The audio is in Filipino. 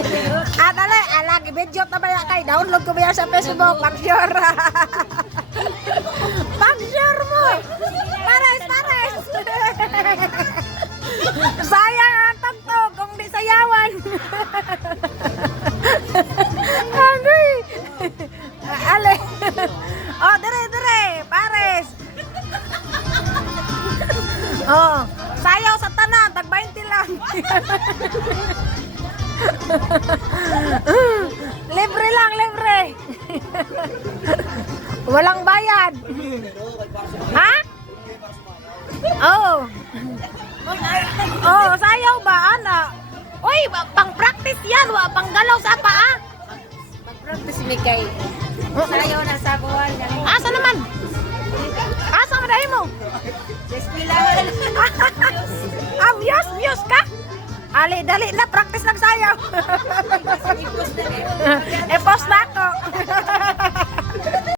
Dali, lagi video na ba kay download ko ba yan sa Facebook? Pag-sure. Pag-sure mo. Pares. Sayang ang tagtog kung di sayawan. Agay. Ale. Oh, dire, pares. Oh, sayaw sa tanan, tag 20 lang. Libre lang, libre. Walang bayad. Ha? Oh. Oh, sayaw ba, ana? Uy, pang-practice yan, pang galaw sa paa. Mag-practice ni kay. Sayaw na sa buwan. Asa naman? Asa man dahil mo? Despilawan. Views ka? Ali, dali na, practice lang sayaw.